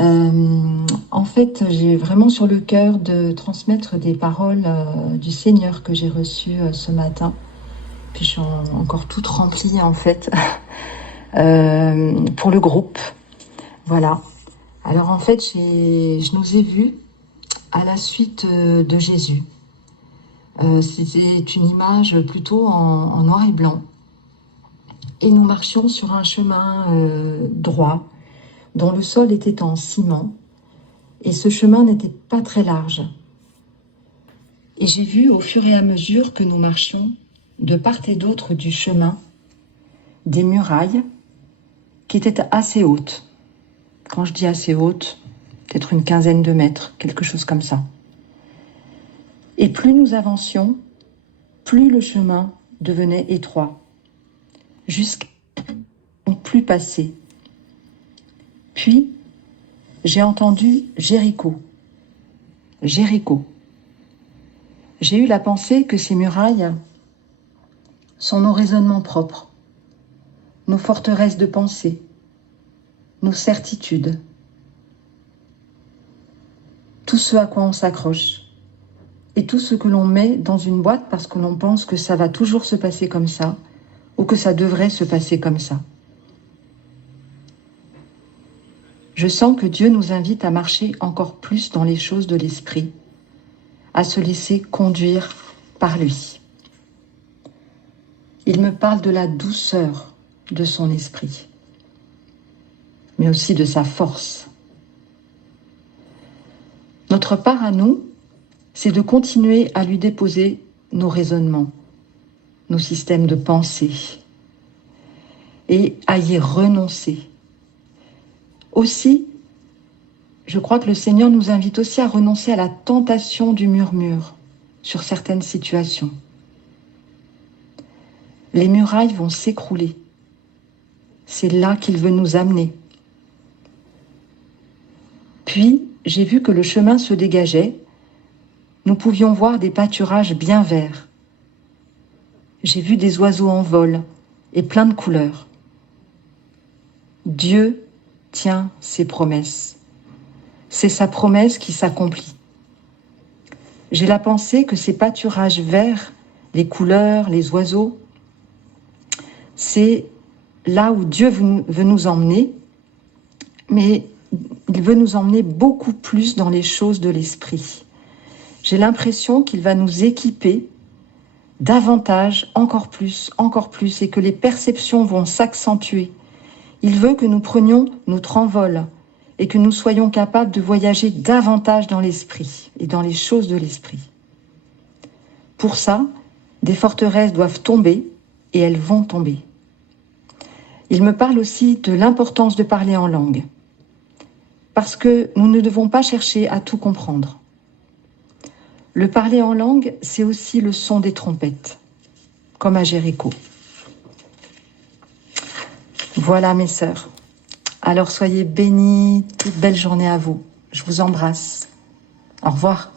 En fait, j'ai vraiment sur le cœur de transmettre des paroles du Seigneur que j'ai reçues ce matin. Puis je suis encore toute remplie en fait pour le groupe. Voilà. Alors en fait, je nous ai vus à la suite de Jésus. C'était une image plutôt en noir et blanc. Et nous marchions sur un chemin droit, dont le sol était en ciment. Et ce chemin n'était pas très large. Et j'ai vu au fur et à mesure que nous marchions, de part et d'autre du chemin, des murailles qui étaient assez hautes. Quand je dis assez hautes, peut-être une quinzaine de mètres, quelque chose comme ça. Et plus nous avancions, plus le chemin devenait étroit, jusqu'à ne plus passer. Puis, j'ai entendu Jéricho. Jéricho. J'ai eu la pensée que ces murailles sont nos raisonnements propres, nos forteresses de pensée, nos certitudes, tout ce à quoi on s'accroche et tout ce que l'on met dans une boîte parce que l'on pense que ça va toujours se passer comme ça ou que ça devrait se passer comme ça. Je sens que Dieu nous invite à marcher encore plus dans les choses de l'esprit, à se laisser conduire par lui. Il me parle de la douceur de son esprit, mais aussi de sa force. Notre part à nous, c'est de continuer à lui déposer nos raisonnements, nos systèmes de pensée, et à y renoncer. Aussi, je crois que le Seigneur nous invite aussi à renoncer à la tentation du murmure sur certaines situations. Les murailles vont s'écrouler. C'est là qu'il veut nous amener. Puis, j'ai vu que le chemin se dégageait. Nous pouvions voir des pâturages bien verts. J'ai vu des oiseaux en vol et plein de couleurs. Dieu tient ses promesses. C'est sa promesse qui s'accomplit. J'ai la pensée que ces pâturages verts, les couleurs, les oiseaux, c'est là où Dieu veut nous emmener, mais il veut nous emmener beaucoup plus dans les choses de l'esprit. J'ai l'impression qu'il va nous équiper davantage, encore plus, et que les perceptions vont s'accentuer. Il veut que nous prenions notre envol et que nous soyons capables de voyager davantage dans l'esprit et dans les choses de l'esprit. Pour ça, des forteresses doivent tomber et elles vont tomber. Il me parle aussi de l'importance de parler en langue, parce que nous ne devons pas chercher à tout comprendre. Le parler en langue, c'est aussi le son des trompettes, comme à Jéricho. Voilà mes sœurs. Alors soyez bénis, toute belle journée à vous. Je vous embrasse. Au revoir.